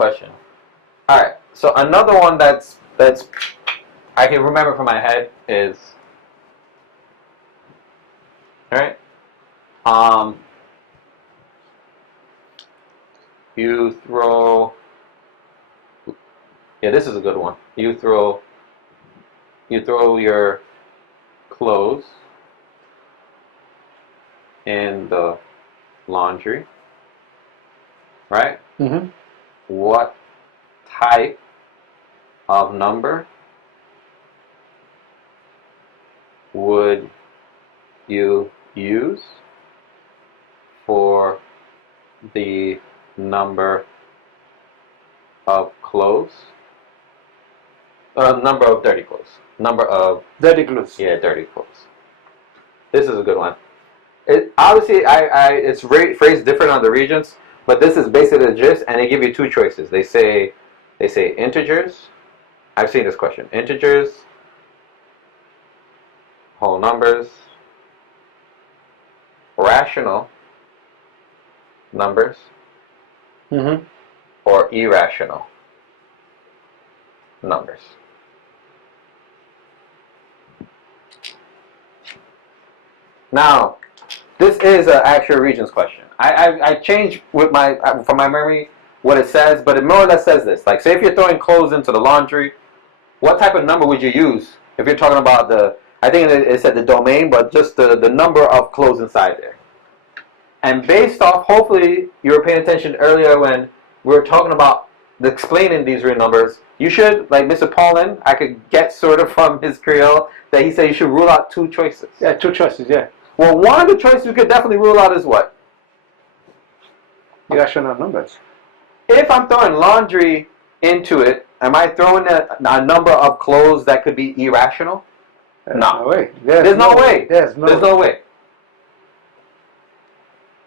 question. All right. So another one that's I can remember from my head is, all right. You throw. Yeah, this is a good one. You throw your clothes in the laundry, right? Mm-hmm. What type of number would you use for the number of clothes? Number of dirty clothes. Number of dirty clothes. Yeah, dirty clothes. This is a good one. It obviously it's phrased different on the regions, but this is basically the gist, and they give you two choices. They say integers. I've seen this question. Integers, whole numbers, rational numbers, Mm-hmm. or irrational numbers. Now, this is an actual regions question. I changed with from my memory what it says, but it more or less says this. Like, say if you're throwing clothes into the laundry, what type of number would you use if you're talking about I think it said the domain, but just the number of clothes inside there. And based off, hopefully you were paying attention earlier when we were talking about explaining these real numbers. You should, like Mr. Paulin, I could get sort of from his Creole that he said you should rule out two choices. Yeah, two choices, yeah. Well, one of the choices you could definitely rule out is what? Irrational numbers. If I'm throwing laundry into it, am I throwing a number of clothes that could be irrational? No way. There's no way. There's no way.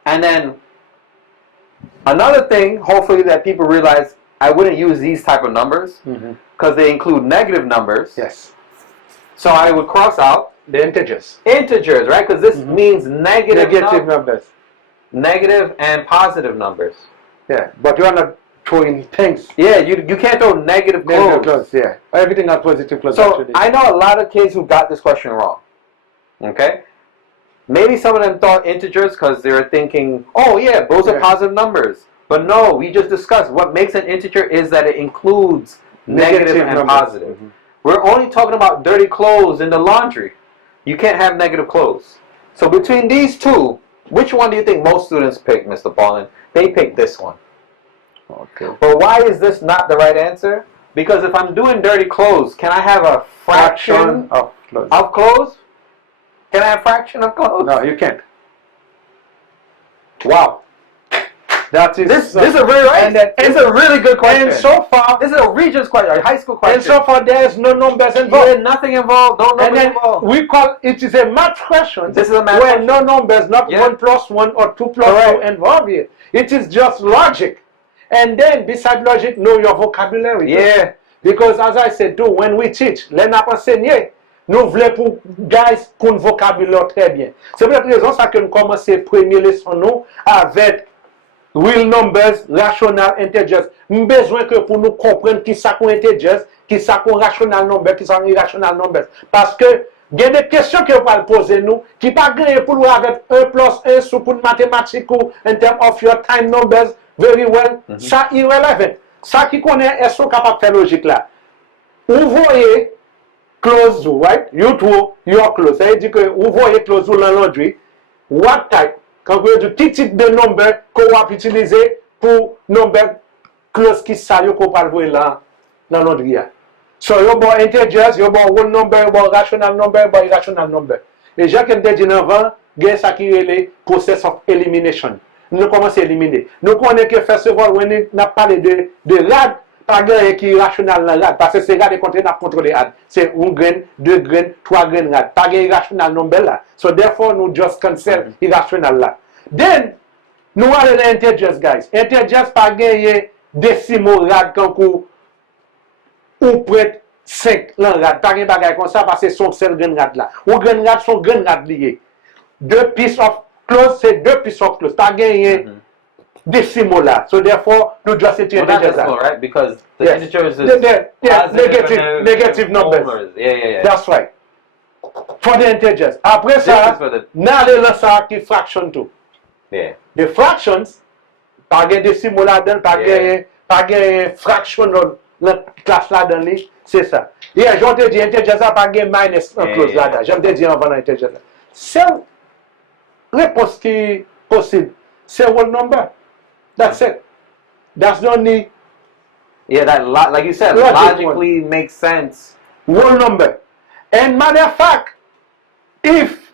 And then another thing, hopefully, that people realize, I wouldn't use these type of numbers because they include negative numbers. Yes. So I would cross out the integers. Integers, right? Because this means negative numbers. Negative and positive numbers. Yeah, but you are not throwing things. Yeah, you can't throw negative clothes. Yeah, everything are positive clothes. So actually. I know a lot of kids who got this question wrong. Okay? Maybe some of them thought integers because they were thinking, oh yeah, those are positive numbers. But no, we just discussed what makes an integer is that it includes negative and numbers. positive. We're only talking about dirty clothes in the laundry. You can't have negative clothes. So between these two, which one do you think most students pick, Mr. Paulin? They pick this one. Okay. But why is this not the right answer? Because if I'm doing dirty clothes, can I have a fraction of clothes? Can I have fraction of clothes? No, you can't. Wow. That is this is a really right. It's a really good question. And so far, this is a regions question, a high school question. And so far, there is no numbers involved. Yeah, nothing involved. No numbers involved. We call it is a math question. This is a math where question. No numbers, not 1 plus 1 or 2 plus 2 involved here. It is just logic. And then beside logic, know your vocabulary. Yeah. Because as I said too, when we teach, les n'a pas enseigné. Nous voulons pour guys qu'on vocabulaire très bien. C'est pour cette raison ça que nous commençons première leçon nous avec real numbers, rational integers. Nous besoin que pour nous comprendre qui ça qu'on integers, qui ça qu'on rational number, qui ça qu'on irrational numbers. Parce que il y a des questions que vous allez poser nous qui pas gagner pour nous avec 1 plus 1 sous pour mathématiques ou in terms of your time numbers very well. Ça irrelevant. Ça qui connaît est sont capable de faire logique là. Vous voyez close, right? You throw your clothes. Ça veut dire que vous voyez close dans la laundry. What type? Quand vous avez du type de number qu'on va utiliser pour number close qui ça yo qu'on va voir là dans la laundry. So you have integers, you have whole number, you have rational number, you have irrational number. Et Jacques a dit avant, il y a ça qui est le process of elimination. Nous commençons à éliminer. Nous connaissons que first of all, when on a parlé de rad, pas de qui est irrational dans rad, parce que c'est rad et contrôler rad. C'est 1 grain, 2 grains, 3 grains rad. Pas de irrational number là. So therefore, nous just cancel irrational là. Then, nous avons les integers, guys. Integers pas de décimaux rad quand ou près 5 lan rad. Pas de bagay comme ça parce que son seul grain rad là. Ou grain rad sont grain rad liés. 2 pieces of clothes, c'est 2 pieces of clothes. Pas gagné decimal là. So therefore, nous doit c'est Well, not integers decimal, là. right? Because the Yes. integers is Yeah, positive and negative numbers. polars. Yeah. That's right. For the integers. Après This ça, is for the nan le lan ça qui fraction tout. yeah. The fractions, pas gen decimal là dedans, pas gen fraction dans classe là dedans li, c'est ça. Yeah, j'en te dit integers ça pas gen minus en close là dedans. J'en te dit avant integers là. C'est réponse qui est possible. C'est whole number. That's it. That's the only Yeah, that like you said, Logic logically makes sense. whole number. And matter of fact, if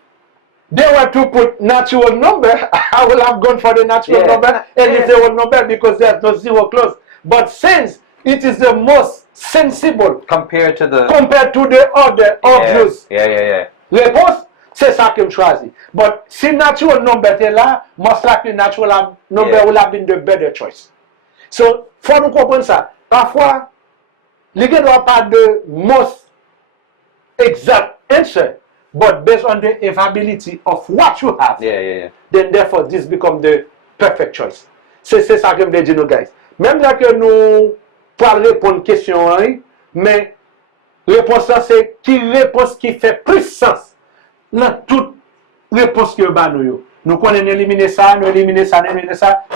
they were to put natural number, I will have gone for the natural number and it's a whole number because there's no zero close. But since it is the most sensible Compared to the other obvious Yeah. réponse, c'est ça que je choisis. But si natural number était là, most likely natural number will have been the better choice. So, faut nous comprendre ça. Parfois, les gars n'ont pas de most exact answer, but based on the availability of what you have, Yeah. then therefore this becomes the perfect choice. C'est ça que je veux dire, nous, guys. Même là que nous pouvons répondre à une question, hein, mais réponse là, c'est qui réponse qui fait plus sens dans toute réponse que nous. Nous connaissons éliminer ça,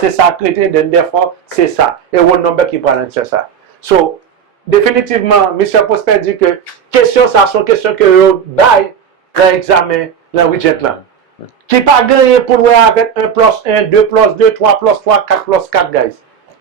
c'est ça traité, then therefore, c'est ça. Et one number qui prend c'est ça. So, définitivement, M. Prosper dit que question ça sont questions que vous bail quand examen dans widget là. Qui pas gagné pour voir avec 1 plus 1, 2 plus 2, 3 plus 3, 4 plus 4, guys.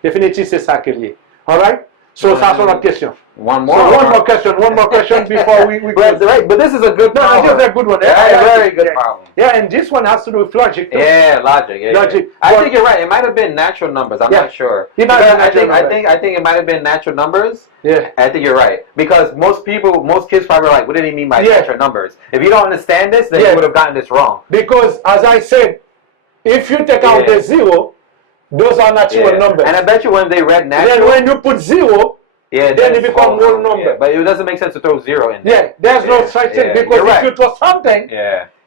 Définitivement, c'est ça qu'il y a. Alright? So, ça sont notre question. One more. So, one more question before we Right, but this is a good No, problem. this is a good one. Very good problem. Yeah, and this one has to do with logic too. Yeah, logic. Yeah. Logic. I think you're right. It might have been natural numbers. I'm not sure. It might have been I natural think it might have been natural numbers. Yeah. I think you're right because most kids probably are like, what did he mean by Yeah. natural numbers? If you don't understand this, then Yeah. you would have gotten this wrong. Because, as I said, if you take out the zero, those are natural numbers. And I bet you when they read And natural, then when you put zero, then it becomes whole number. But it doesn't make sense to throw zero in. Yeah, there's no such thing. Because if you throw something,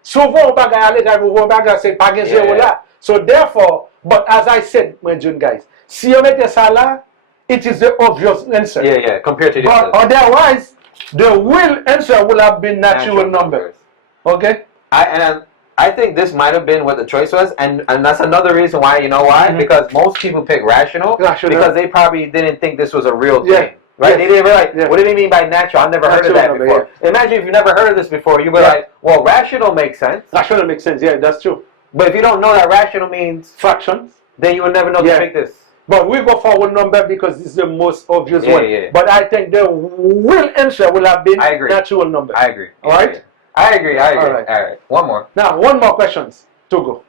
souvent on va gagner on va gagner c'est pas zéro là. So therefore, but as I said, my June guys, si on mettait ça là, it is the obvious answer. Yeah. Compared to the But others. otherwise, the real answer will have been natural numbers. Okay? I think this might have been what the choice was, and that's another reason why. You know why? Because most people pick rational because they probably didn't think this was a real thing. Right? Yes. They didn't realize, what did he mean by natural? I've never heard of that before. Imagine if you've never heard of this before, you'd be like, well, rational makes sense. Rational makes sense, yeah, that's true. But if you don't know that rational means Fractions. then you would never know to pick this. But we go for one number because this is the most obvious one. Yeah. But I think the real answer will have been natural number. I agree. All right? I agree. All right. All right. One more. Now, one more question to go.